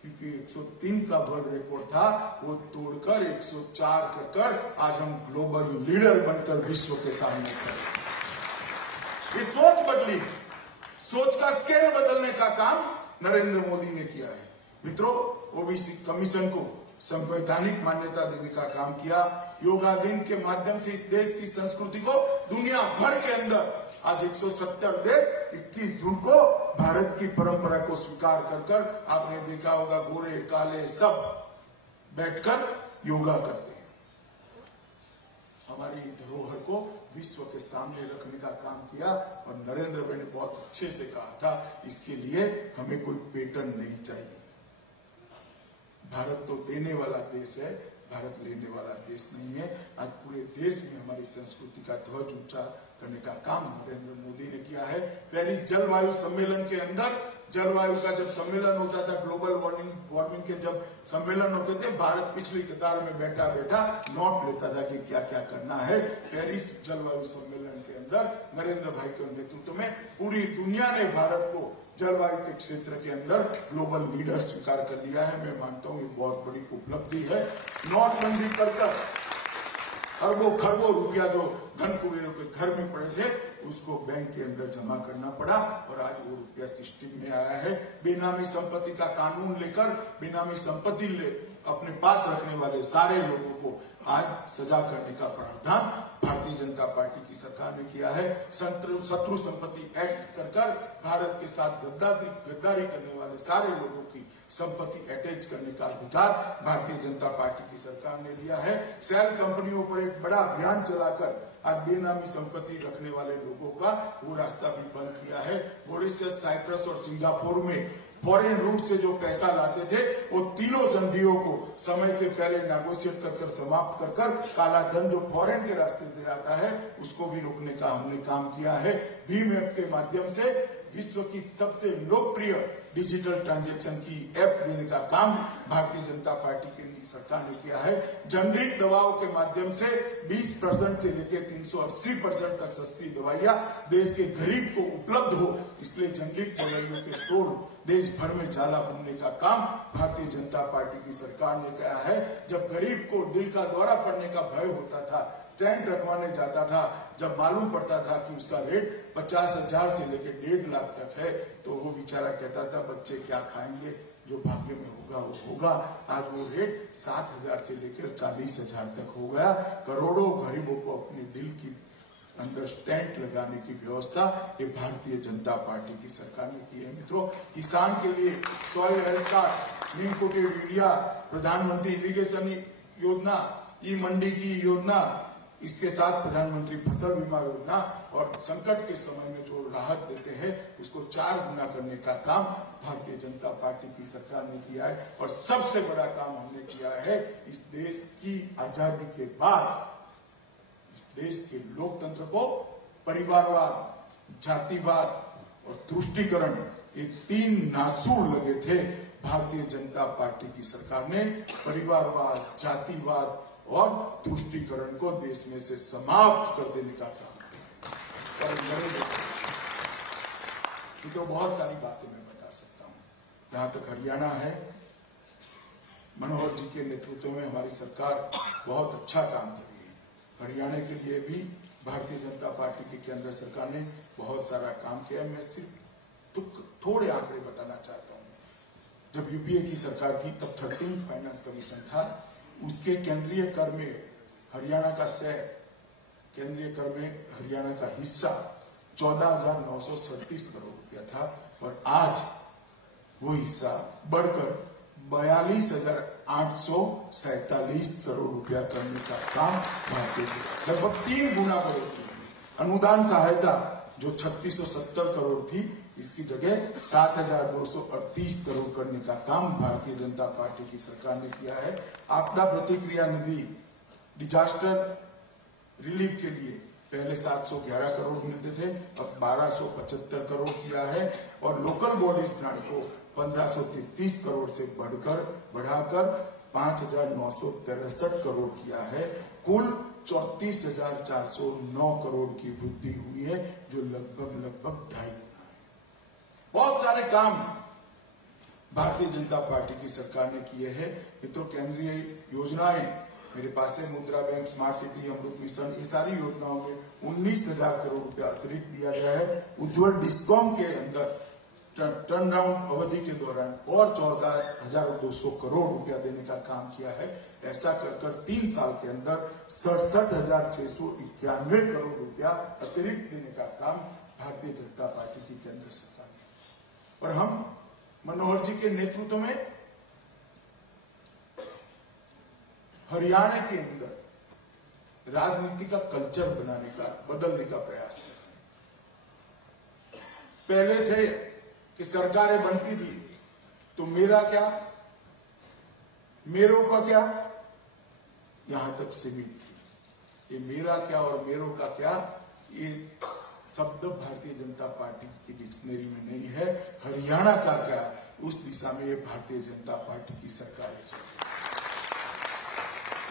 क्योंकि 103 का वर्ल्ड रिकॉर्ड था, वो तोड़कर 104 कर आज हम ग्लोबल लीडर बनकर विश्व के सामने खड़े। ये सोच बदली, सोच का स्केल बदलने का काम नरेंद्र मोदी ने किया है। मित्रों, ओबीसी कमीशन को संवैधानिक मान्यता देने का काम किया। योगा दिन के माध्यम से इस देश की संस्कृति को दुनिया भर के अंदर आज 170 देश 21 जून को भारत की परंपरा को स्वीकार कर आपने देखा होगा, गोरे काले सब बैठकर योगा करते हैं। हमारी धरोहर को विश्व के सामने रखने का काम किया और नरेंद्र भाई ने बहुत अच्छे से कहा था, इसके लिए हमें कोई पेटर्न नहीं चाहिए। भारत तो देने वाला देश है, भारत लेने वाला देश नहीं है। आज पूरे देश में हमारी संस्कृति का ध्वज ऊंचा करने का काम नरेंद्र मोदी ने किया है। पेरिस जलवायु सम्मेलन के अंदर, जलवायु का जब सम्मेलन होता था, ग्लोबल वार्मिंग के जब सम्मेलन होते थे, भारत पिछली कतार में बैठा बैठा नोट लेता था कि क्या क्या करना है। पेरिस जलवायु सम्मेलन के अंदर नरेंद्र भाई के नेतृत्व में पूरी दुनिया ने भारत को जलवायु के क्षेत्र के अंदर ग्लोबल लीडर स्वीकार कर लिया है। मैं मानता हूं ये बहुत बड़ी उपलब्धि है। नोटबंदी कर अरबों खरबों रुपया जो धन कुबेरों के घर में पड़े थे, उसको बैंक के अंदर जमा करना पड़ा और आज वो रुपया सिस्टम में आया है। बेनामी संपत्ति का कानून लेकर बेनामी संपत्ति अपने पास रखने वाले सारे लोगों को आज सजा करने का प्रावधान भारतीय जनता पार्टी की सरकार ने किया है। शत्रु संपत्ति एक्ट कर भारत के साथ गद्दारी करने वाले सारे लोगों की संपत्ति अटैच करने का अधिकार भारतीय जनता पार्टी की सरकार ने लिया है। सेल कंपनियों पर एक बड़ा अभियान चलाकर आज बेनामी संपत्ति रखने वाले लोगों का वो रास्ता भी बंद किया है। मॉरिशस, साइप्रस और सिंगापुर में फॉरेन रूट से जो पैसा लाते थे वो तीनों संधियों को समय से पहले नेगोशिएट कर समाप्त कर काला धन जो फॉरेन के रास्ते से आता है उसको भी रोकने का हमने काम किया है। भीम ऐप के माध्यम से विश्व की सबसे लोकप्रिय डिजिटल ट्रांजैक्शन की ऐप देने का काम भारतीय जनता पार्टी की सरकार ने किया है। जेनरिक दवाओं के माध्यम से 20% से लेकर 380% तक सस्ती दवाइयां देश के गरीब को उपलब्ध हो, इसलिए जेनरिक दवाइयों के स्टोर देश भर में जाला बनने का काम भारतीय जनता पार्टी की सरकार ने किया है। जब गरीब को दिल का दौरा पड़ने का भय होता था, स्टेंट रखवाने जाता था, जब मालूम पड़ता था कि उसका रेट 50,000 से लेकर 1.5 लाख तक है, तो वो बेचारा कहता था बच्चे क्या खाएंगे, जो भाग्य में होगा वो होगा। आज वो रेट 7,000 से लेकर 40,000 तक हो गया। करोड़ों गरीबों को अपने दिल की अंदर स्टैंड लगाने की व्यवस्था ये भारतीय जनता पार्टी की सरकार ने की है। मित्रों, किसान के लिए सॉइल हेल्थ कार्ड, नीम कोटेड यूरिया, प्रधानमंत्री इरिगेशन योजना, ई मंडी की योजना, इसके साथ प्रधानमंत्री फसल बीमा योजना और संकट के समय में जो राहत देते हैं उसको 4 गुना करने का काम भारतीय जनता पार्टी की सरकार ने किया है। और सबसे बड़ा काम हमने किया है, इस देश की आजादी के बाद इस देश के लोकतंत्र को परिवारवाद, जातिवाद और तुष्टीकरण, ये 3 नासूर लगे थे। भारतीय जनता पार्टी की सरकार ने परिवारवाद, जातिवाद और तुष्टीकरण को देश में से समाप्त कर देने का काम किया। तो बहुत सारी बातें मैं बता सकता हूं। जहां तक हरियाणा है, मनोहर जी के नेतृत्व में हमारी सरकार बहुत अच्छा काम कर रही है। हरियाणा के लिए भी भारतीय जनता पार्टी की केंद्र सरकार ने बहुत सारा काम किया। मैं सिर्फ थोड़े आंकड़े बताना चाहता हूं। जब यूपीए की सरकार थी तब 13 फाइनेंस कमीशन था, उसके केंद्रीय कर में हरियाणा का शेयर, केंद्रीय कर में हरियाणा का हिस्सा 14,937 करोड़ रुपया था और आज वो हिस्सा बढ़कर 42,847 करोड़ रुपया करने का काम भारतीय लगभग 3 गुना बढ़ोतरी हुई। अनुदान सहायता जो 3670 करोड़ थी, इसकी जगह 7,238 करोड़ करने का काम भारतीय जनता पार्टी की सरकार ने किया है। आपदा प्रतिक्रिया निधि, डिजास्टर रिलीफ के लिए पहले 711 करोड़ मिलते थे, अब 1275 करोड़ किया है और लोकल बॉडीज ग्रांट को 1533 करोड़ से बढ़ाकर 5,963 करोड़ किया है। कुल 34,409 करोड़ की वृद्धि हुई है, जो लगभग 2.5 गुना है। बहुत सारे काम भारतीय जनता पार्टी की सरकार ने किए हैं। मित्रों, केंद्रीय योजनाएं मेरे पास है, मुद्रा बैंक, स्मार्ट सिटी, अमृत मिशन, ये सारी योजनाओं में 19,000 करोड़ रुपया अतिरिक्त दिया गया है। उज्ज्वल डिस्कॉम के अंदर टर्न अराउंड अवधि के दौरान और 14,200 करोड़ रुपया देने का काम किया है। ऐसा कर 3 साल के अंदर 67,691 करोड़ रुपया अतिरिक्त देने का काम भारतीय जनता पार्टी की केंद्र सरकार ने। और हम मनोहर जी के नेतृत्व में हरियाणा के अंदर राजनीति का कल्चर बदलने का प्रयास कर रहे हैं। पहले थे कि सरकारें बनती थी तो मेरा क्या, मेरों का क्या, यहां तक सीमित थी। ये मेरा क्या और मेरों का क्या, ये शब्द भारतीय जनता पार्टी की डिक्शनरी में नहीं है। हरियाणा का क्या, उस दिशा में ये भारतीय जनता पार्टी की सरकार है।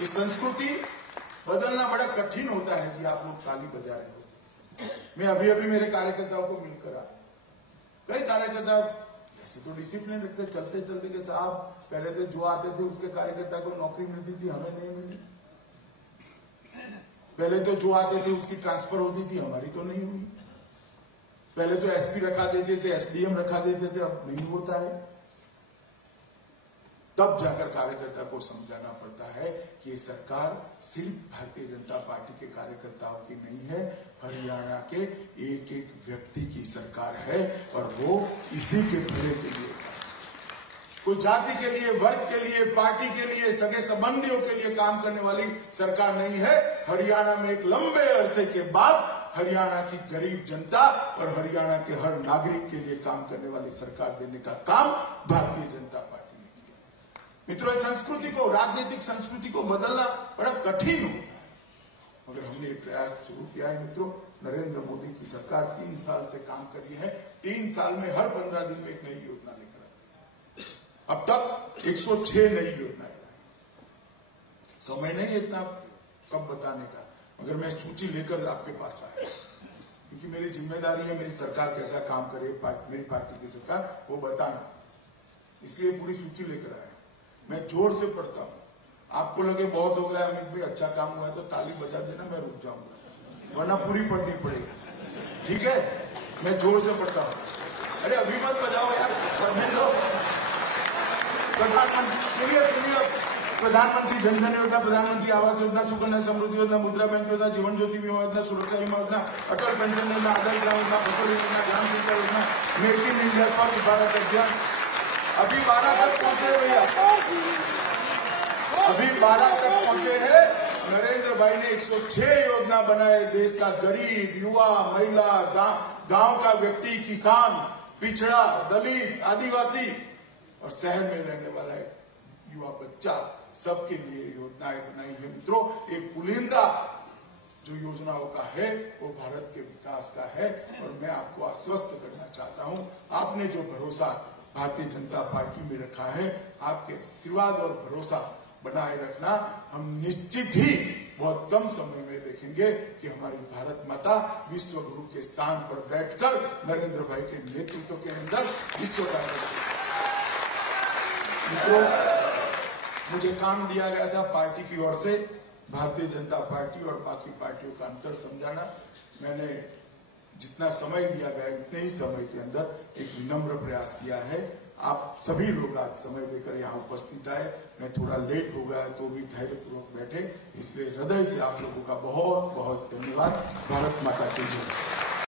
ये संस्कृति बदलना बड़ा कठिन होता है जी। आप लोग ताली बजा रहे हो। मैं अभी मेरे कार्यकर्ताओं को मिलकर आया, कई कार्यकर्ता ऐसे तो डिसिप्लिन रखते, चलते चलते के साहब पहले तो जो आते थे उसके कार्यकर्ता को नौकरी मिलती थी, हमें नहीं मिली। पहले तो जो आते थे उसकी ट्रांसफर होती थी, हमारी तो नहीं हुई। पहले तो एसपी रखा देते थे, एसडीएम रखा देते थे, अब नहीं होता है। तब जाकर कार्यकर्ता को समझाना पड़ता है कि ये सरकार सिर्फ भारतीय जनता पार्टी के कार्यकर्ताओं की नहीं है, हरियाणा के एक एक व्यक्ति की सरकार है और वो इसी के भले के लिए, कोई जाति के लिए, वर्ग के लिए, पार्टी के लिए, सगे संबंधियों के लिए काम करने वाली सरकार नहीं है। हरियाणा में एक लंबे अरसे के बाद हरियाणा की गरीब जनता और हरियाणा के हर नागरिक के लिए काम करने वाली सरकार देने का काम भारतीय जनता पार्टी ने किया। मित्रों, इस संस्कृति को, राजनीतिक संस्कृति को बदलना बड़ा कठिन होता है, मगर हमने एक प्रयास शुरू किया है। मित्रों, नरेंद्र मोदी की सरकार 3 साल से काम करी है। 3 साल में हर 15 दिन में एक नई योजना लेकर आती है। अब तक 106 नई योजनाएं लाई। समय नहीं है इतना सब बताने का, मगर मैं सूची लेकर आपके पास आया, क्योंकि मेरी जिम्मेदारी है मेरी सरकार कैसा काम करे, मेरी पार्टी की सरकार, वो बताना। इसलिए पूरी सूची लेकर आया। मैं जोर से पढ़ता हूं। आपको लगे बहुत हो गया अमित भाई, अच्छा काम हुआ है तो ताली बजा देना, मैं रुक जाऊंगा, वरना पूरी पढ़नी पड़ेगी। ठीक है, मैं जोर से पढ़ता हूं। अरे अभी मत बजाओ यार, पढ़ने दो। प्रधानमंत्री, सुनिए, प्रधानमंत्री जन धन योजना, प्रधानमंत्री आवास योजना, सुकन्या समृद्धि योजना, मुद्रा बैंक योजना, जीवन ज्योति बीमा योजना, सुरक्षा बीमा योजना, अटल पेंशन योजना, आदर्श ग्राम योजना, फसल योजना, ग्राम सिंचाई योजना, मेक इन इंडिया, स्वच्छ भारत अभियान। अभी 12 तक पहुंचे भैया, अभी 12 तक पहुंचे हैं। नरेंद्र भाई ने 106 योजना बनाए। देश का गरीब, युवा, महिला, गांव का व्यक्ति, किसान, पिछड़ा, दलित, आदिवासी और शहर में रहने वाला युवा बच्चा, सबके लिए योजनाएं बनाई है। मित्रों, एक पुलिंदा जो योजनाओं का है वो भारत के विकास का है, और मैं आपको आश्वस्त करना चाहता हूं, आपने जो भरोसा भारतीय जनता पार्टी में रखा है, आपके आशीर्वाद और भरोसा बनाए रखना। हम निश्चित ही बहुत कम समय में देखेंगे कि हमारी भारत माता विश्व गुरु के स्थान पर बैठकर नरेंद्र भाई के नेतृत्व के अंदर विश्व का मित्रों, मुझे काम दिया गया था पार्टी की ओर से भारतीय जनता पार्टी और बाकी पार्टियों का अंतर समझाना। मैंने जितना समय दिया गया उतने ही समय के अंदर एक विनम्र प्रयास किया है। आप सभी लोग आज समय देकर यहाँ उपस्थित आए। मैं थोड़ा लेट हो गया तो भी धैर्यपूर्वक बैठे, इसलिए हृदय से आप लोगों का बहुत बहुत धन्यवाद। भारत माता की जय।